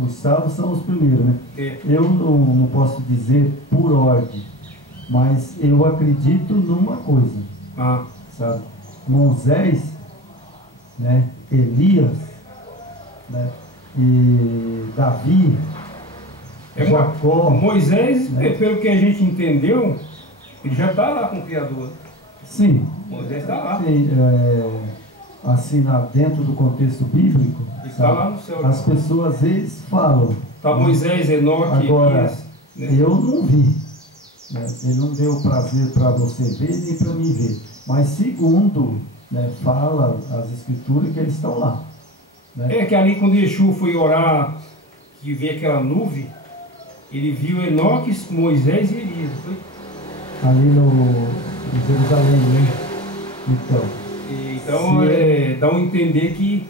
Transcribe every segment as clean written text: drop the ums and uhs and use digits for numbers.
os salvos são os primeiros, né? É. Eu não posso dizer por ordem, mas eu acredito numa coisa, Ah, sabe? Moisés, né? Elias, né? E Davi, Jacó. Moisés, né? pelo que a gente entendeu, ele já está lá com o Criador. Sim. Moisés está lá. Tem, assim, dentro do contexto bíblico, Ele está lá no céu. as pessoas às vezes falam. Está Moisés, Enoque, Agora, Elias. Né? eu não vi. Né? Ele não deu prazer para você ver nem para mim ver. Mas segundo, né, fala as escrituras que eles estão lá. Né? É que ali quando Yeshua foi orar, que veio aquela nuvem, ele viu Enoque, Moisés e Elias. Foi? Ali em Jerusalém, né? Então dá a entender que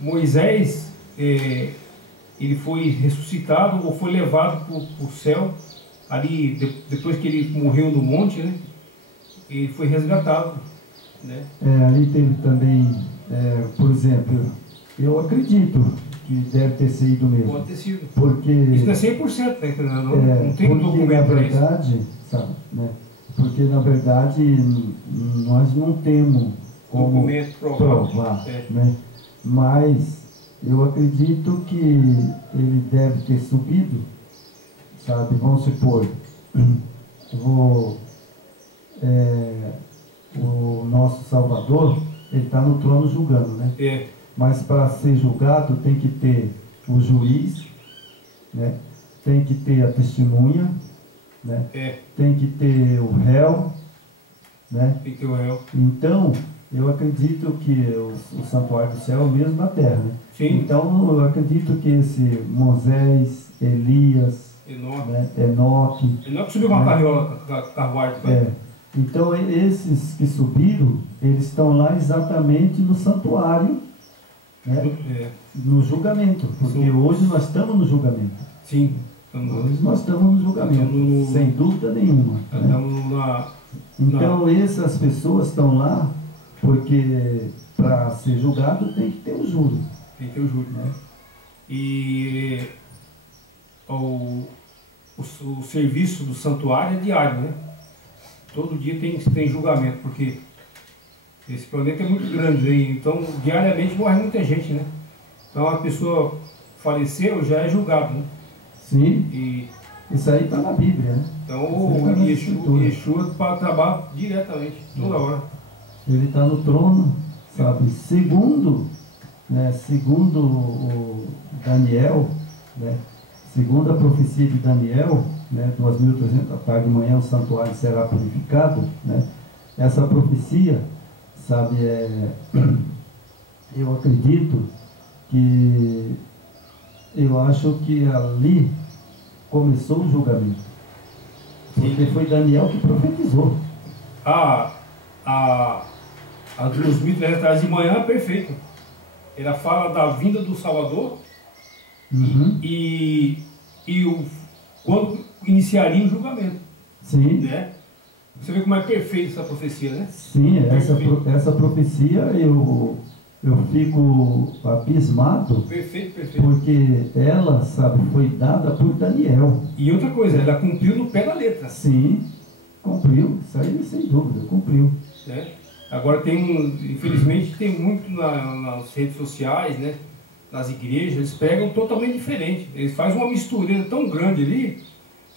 Moisés, ele foi ressuscitado ou foi levado para o céu, ali depois que ele morreu no monte, né? Ele foi resgatado. Né? Ali teve também, por exemplo, eu acredito que deve ter sido mesmo. Pode ter sido. Porque, isso não é 100%, né? Não tem um documento na para isso. verdade, sabe, né? Porque na verdade nós não temos como Documento provar, né? Mas eu acredito que ele deve ter subido, sabe? Vamos supor, o nosso Salvador, ele está no trono julgando, né? Mas para ser julgado tem que ter o juiz, né? Tem que ter a testemunha, né? Tem que ter o réu, né? Tem que ter o réu. Então, eu acredito que o santuário do céu é o mesmo na terra, né? Sim. Então, eu acredito que esse Moisés, Elias, Enoque subiu com a carruagem. Então, esses que subiram, eles estão lá exatamente no santuário, né? No julgamento, porque hoje nós estamos no julgamento. Sim. Hoje nós estamos no julgamento, sem dúvida nenhuma. Né? Então, essas pessoas estão lá porque para ser julgado tem que ter o júri. Tem que ter o júri. Né? E o serviço do santuário é diário, né? Todo dia tem julgamento, porque esse planeta é muito grande, né? Então diariamente morre muita gente, né? Então a pessoa faleceu, já é julgado, né? Sim, isso aí está na Bíblia, né? Então o Yeshua trabalha diretamente, toda hora. Ele está no trono, sabe? Segundo o Daniel, né? Segundo a profecia de Daniel, né? 2.300 da tarde de manhã o santuário será purificado, né? Essa profecia, sabe, eu acredito que eu acho que ali começou o julgamento. Porque foi Daniel que profetizou. A 2.300 tarde de manhã é perfeito. Ela fala da vinda do Salvador. Uhum. Quando iniciaria o julgamento. Sim. Né? Você vê como é perfeita essa profecia, né? Sim, essa profecia eu fico abismado. Perfeito. Porque ela, sabe, foi dada por Daniel. E outra coisa, ela cumpriu no pé da letra. Sim, cumpriu, isso aí sem dúvida, cumpriu. Né? Agora infelizmente tem muito nas redes sociais, né? Nas igrejas, eles pegam totalmente diferente. Eles fazem uma mistureira tão grande ali.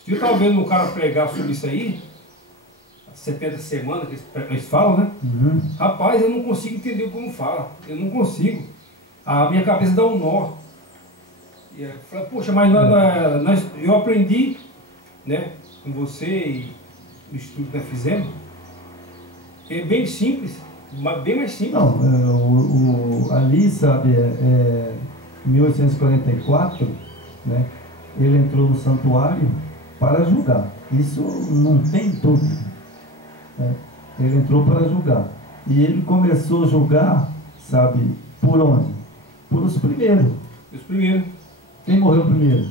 Se eu estava vendo um cara pregar sobre isso aí, 70 semanas que eles falam, né? Uhum. Rapaz, eu não consigo entender como fala. Eu não consigo. A minha cabeça dá um nó. E eu falei, poxa, mas eu aprendi, né? Com você e no estudo que nós fizemos. É bem simples, bem mais simples. Não, ali, sabe, 1844, né? Ele entrou no santuário para julgar. Isso não tem dúvida. Né? Ele entrou para julgar. E ele começou a julgar, sabe, por onde? Por os primeiros. Os primeiros. Quem morreu primeiro?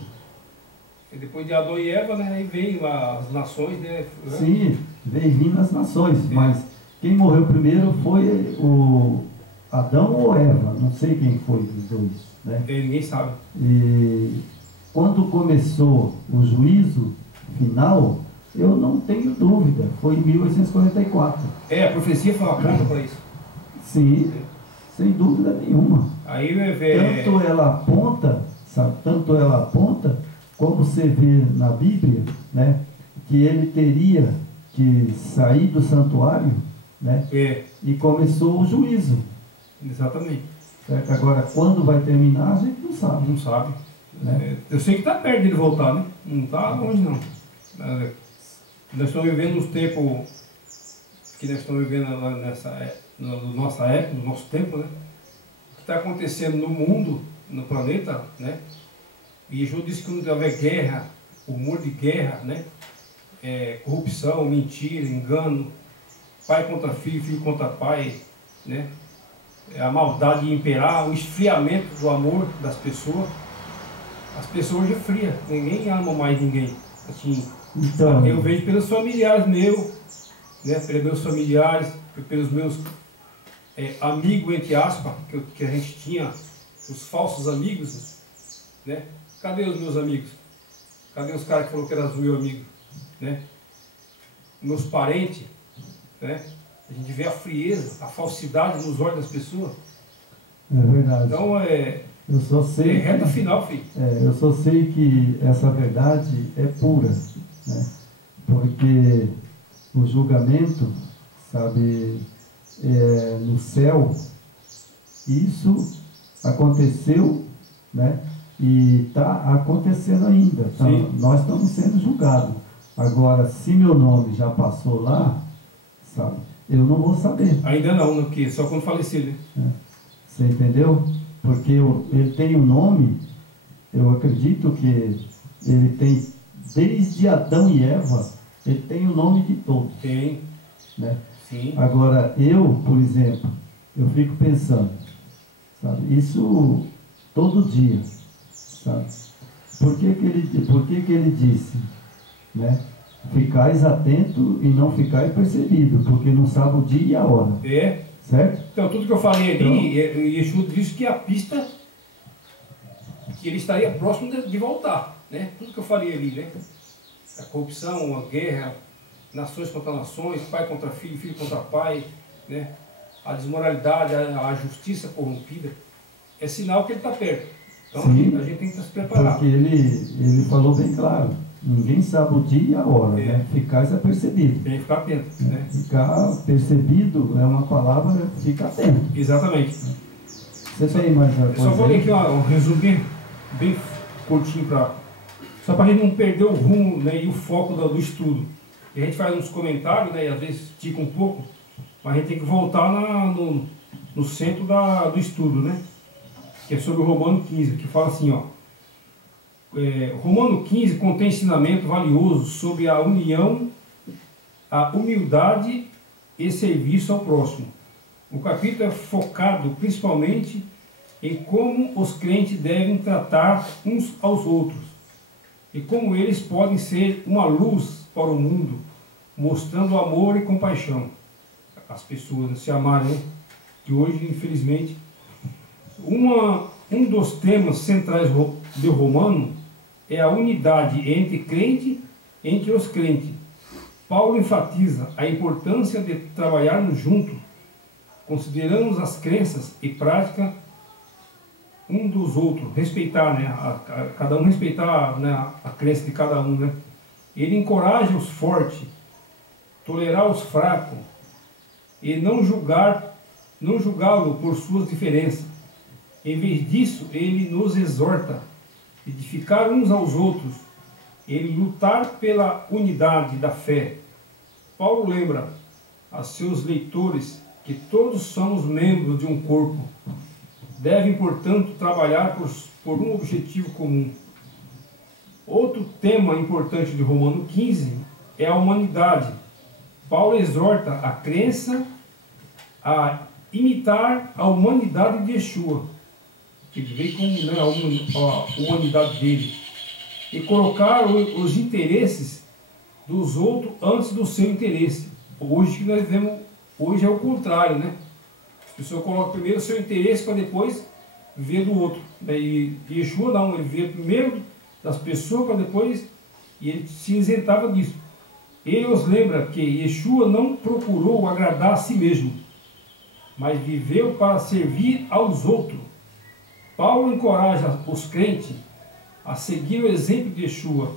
E depois de Adão e Eva, né? Aí veio as nações, né? Sim, veio vindo as nações, mas quem morreu primeiro foi o Adão ou Eva, não sei quem foi dos dois, né? Ninguém sabe. E quando começou o juízo final, eu não tenho dúvida, foi em 1844. A profecia foi uma ponta para isso. Sim, sem dúvida nenhuma. Aí, tanto ela aponta, sabe, tanto ela aponta, como você vê na Bíblia, né, que ele teria que sair do santuário, né, e começou o juízo. Exatamente. Certo? Agora, quando vai terminar, a gente não sabe. Não sabe. Né? Eu sei que está perto dele voltar, né? Não está longe, não. Nós estamos vivendo uns tempos que nós estamos vivendo na nossa época, no nosso tempo, né? O que está acontecendo no mundo, no planeta, né? E Jesus disse que quando houver guerra, rumor de guerra, né? Corrupção, mentira, engano, pai contra filho, filho contra pai, né? A maldade imperar, o esfriamento do amor das pessoas. As pessoas hoje é fria, ninguém ama mais ninguém. Assim, então, eu vejo pelos familiares meus, né? Pelos meus familiares, pelos meus amigos, entre aspas, que a gente tinha, os falsos amigos, né? Cadê os meus amigos? Cadê os caras que falaram que eram os meus amigos? Né? Meus parentes, né? A gente vê a frieza, a falsidade nos olhos das pessoas. É verdade. Então eu só sei reta final, filho. Eu só sei que essa verdade é pura, né? Porque o julgamento, sabe, no céu, isso aconteceu, né? E está acontecendo ainda. Então, nós estamos sendo julgados. Agora, se meu nome já passou lá, sabe, eu não vou saber. Ainda não, porque só quando falecer, né? Você entendeu? Porque ele tem um nome, eu acredito que ele tem, desde Adão e Eva, ele tem o nome de todos. Tem. Né? Sim. Agora, eu, por exemplo, eu fico pensando, sabe, isso todo dia, sabe? Por que que ele disse, né? Ficais atento e não ficais percebido, porque não sabe o dia e a hora. Certo? Então, tudo que eu falei ali, Yeshua disse que a pista, que ele estaria próximo de voltar, né? Tudo que eu falei ali, né? A corrupção, a guerra, nações contra nações, pai contra filho, filho contra pai, né? A desmoralidade, a justiça corrompida, é sinal que ele está perto. Então, sim, a gente tem que se preparar. Porque ele falou bem claro, ninguém sabe o dia e a hora, né? Ficais apercebido. Tem que ficar atento, né? Ficar percebido é uma palavra, fica atento. Exatamente. Você tem mais uma coisa? Eu só vou ler aqui um resumo bem curtinho, só para a gente não perder o rumo, né, e o foco do estudo. E a gente faz uns comentários, né, e às vezes estica um pouco, mas a gente tem que voltar no centro do estudo, né? Que é sobre o Romano 15, que fala assim, ó. Romano 15 contém ensinamento valioso sobre a união, a humildade e serviço ao próximo. O capítulo é focado principalmente em como os crentes devem tratar uns aos outros e como eles podem ser uma luz para o mundo, mostrando amor e compaixão. As pessoas se amarem, né? Que hoje, infelizmente, um dos temas centrais do Romano é a unidade entre os crentes. Paulo enfatiza a importância de trabalharmos juntos, considerando as crenças e práticas um dos outros, respeitar, né, cada um respeitar, né, a crença de cada um, né. Ele encoraja os fortes, tolerar os fracos e não julgá-lo por suas diferenças. Em vez disso, ele nos exorta a edificar uns aos outros, ele lutar pela unidade da fé. Paulo lembra a seus leitores que todos somos membros de um corpo. Devem, portanto, trabalhar por um objetivo comum. Outro tema importante de Romano 15 é a humanidade. Paulo exorta a crença a imitar a humanidade de Yeshua, que veio com, né, a humanidade dele, e colocar os interesses dos outros antes do seu interesse. Hoje que nós vemos, hoje é o contrário, né? A pessoa coloca primeiro o seu interesse para depois ver do outro. E Yeshua não, ele vê primeiro das pessoas para depois, e ele se isentava disso. Ele os lembra que Yeshua não procurou agradar a si mesmo, mas viveu para servir aos outros. Paulo encoraja os crentes a seguir o exemplo de Yeshua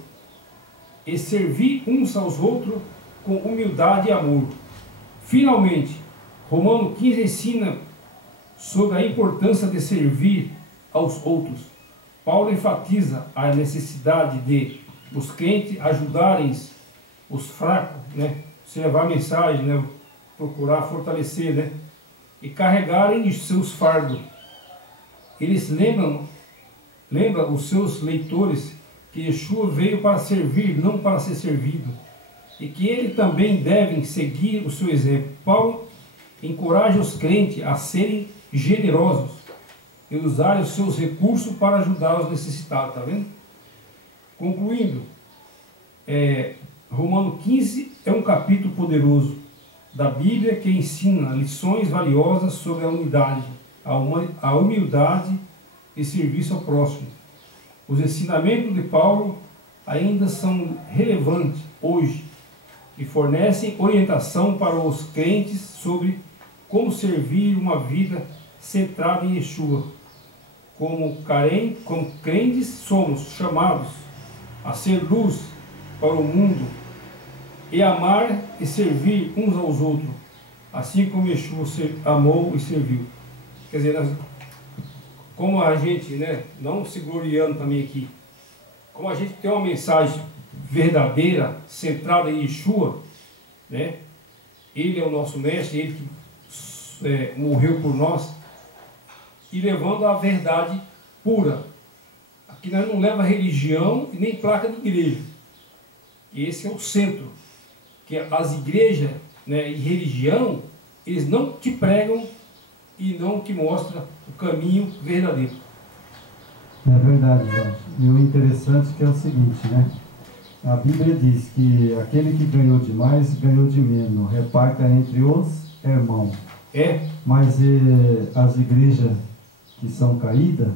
e servir uns aos outros com humildade e amor. Finalmente, Romanos 15 ensina sobre a importância de servir aos outros. Paulo enfatiza a necessidade de os crentes ajudarem os fracos, né? Se levar a mensagem, né? Procurar fortalecer, né? E carregarem de seus fardos. Eles lembram os seus leitores que Yeshua veio para servir, não para ser servido, e que ele também devem seguir o seu exemplo. Paulo encoraja os crentes a serem generosos e usarem os seus recursos para ajudar os necessitados, tá vendo? Concluindo, Romanos 15 é um capítulo poderoso da Bíblia que ensina lições valiosas sobre a unidade, a humildade e serviço ao próximo. Os ensinamentos de Paulo ainda são relevantes hoje e fornecem orientação para os crentes sobre como servir uma vida centrada em Yeshua. Como crentes somos chamados a ser luz para o mundo e amar e servir uns aos outros, assim como Yeshua amou e serviu. Quer dizer, como a gente, né, não se gloriando também aqui, como a gente tem uma mensagem verdadeira, centrada em Yeshua, né, ele é o nosso mestre, ele que morreu por nós, e levando a verdade pura. Aqui nós não leva religião e nem placa de igreja. Esse é o centro. Que as igrejas, né, e religião, eles não te pregam e não te mostram o caminho verdadeiro. É verdade, Jorge. E o interessante é o seguinte, né? A Bíblia diz que aquele que ganhou demais, ganhou de menos. Reparta entre os irmãos. Mas as igrejas que são caídas,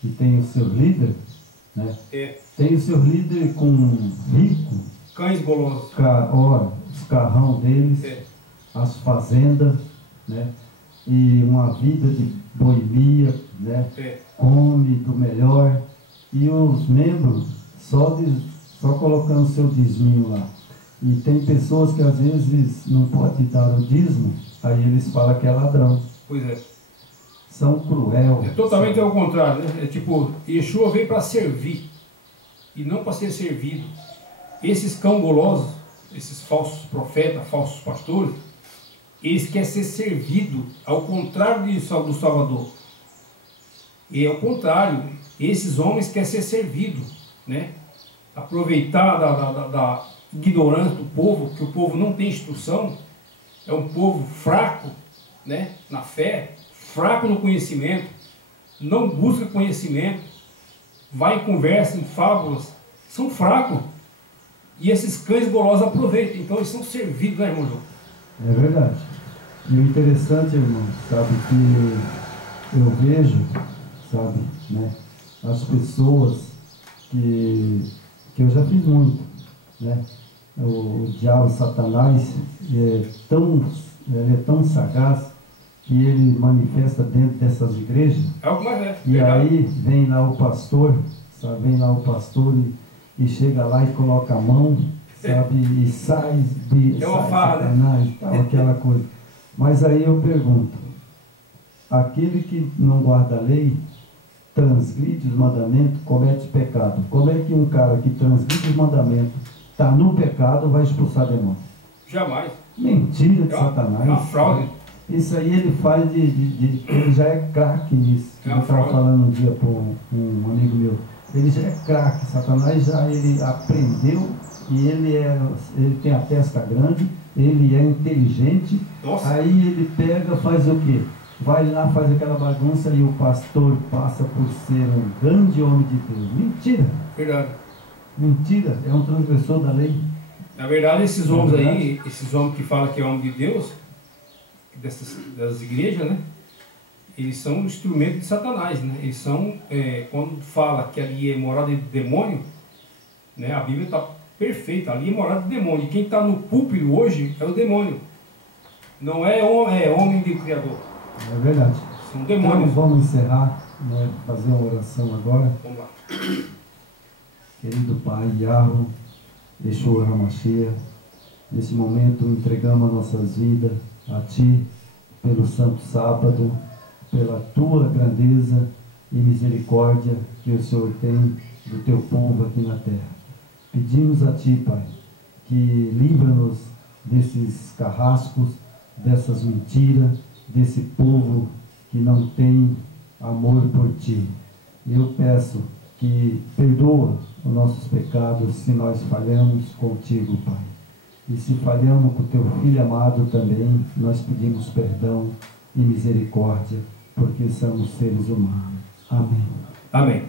que tem o seu líder, né? Tem o seu líder com rico, cães golosos, os carrão deles, as fazendas, né? E uma vida de boemia, né? Come do melhor, e os membros só colocando seu dízimo lá. E tem pessoas que às vezes não podem dar o dízimo, aí eles falam que é ladrão. Pois é. São cruel. É totalmente ao contrário, né? É tipo, Yeshua veio para servir e não para ser servido. Esses cão golosos, esses falsos profetas, falsos pastores, eles querem ser servidos, ao contrário do Salvador. E ao contrário, esses homens querem ser servidos, né? Aproveitar da ignorância do povo, que o povo não tem instrução, é um povo fraco, né? Na fé, fraco no conhecimento, não busca conhecimento, vai em conversa, em fábulas, são fracos. E esses cães golosos aproveitam, então eles são servidos, né, irmão João? É verdade. E o interessante, irmão, sabe, que eu vejo, sabe, né, as pessoas que eu já fiz muito, né, o diabo, Satanás, ele é tão sagaz que ele manifesta dentro dessas igrejas. E aí vem lá o pastor, sabe, e chega lá e coloca a mão, sabe, e sai Satanás, né? Tal, aquela coisa. Mas aí eu pergunto, aquele que não guarda a lei, transgride os mandamentos, comete pecado. Como é que um cara que transgride os mandamentos está no pecado vai expulsar demônio? Jamais. Mentira de Satanás. É uma fraude. Isso aí ele faz ele já é craque nisso. Eu estava falando um dia para um amigo meu. Ele já é craque. Satanás ele aprendeu e ele tem a testa grande, ele é inteligente. Nossa. Aí ele pega, faz o quê? Vai lá, faz aquela bagunça e o pastor passa por ser um grande homem de Deus. Mentira. Verdade. Mentira. É um transgressor da lei. Na verdade, esses homens aí, esses homens que falam que é homem de Deus, das igrejas, né? eles são instrumentos de Satanás, né? Eles são, quando fala que ali é morada de demônio, né? A Bíblia está perfeita, ali é morada de demônio. E quem está no púlpito hoje é o demônio. Não é homem de Criador. É verdade. São demônios. Então vamos encerrar, né? Fazer uma oração agora. Vamos lá. Querido Pai, Yahweh, Yeshua HaMashiach, nesse momento entregamos nossas vidas a Ti, pelo Santo Sábado, pela Tua grandeza e misericórdia que o Senhor tem do Teu povo aqui na terra. Pedimos a Ti, Pai, que livra-nos desses carrascos, dessas mentiras, desse povo que não tem amor por Ti. Eu peço que perdoa os nossos pecados se nós falhamos contigo, Pai. E se falhamos com Teu Filho amado também, nós pedimos perdão e misericórdia, porque somos seres humanos. Amém. Amém.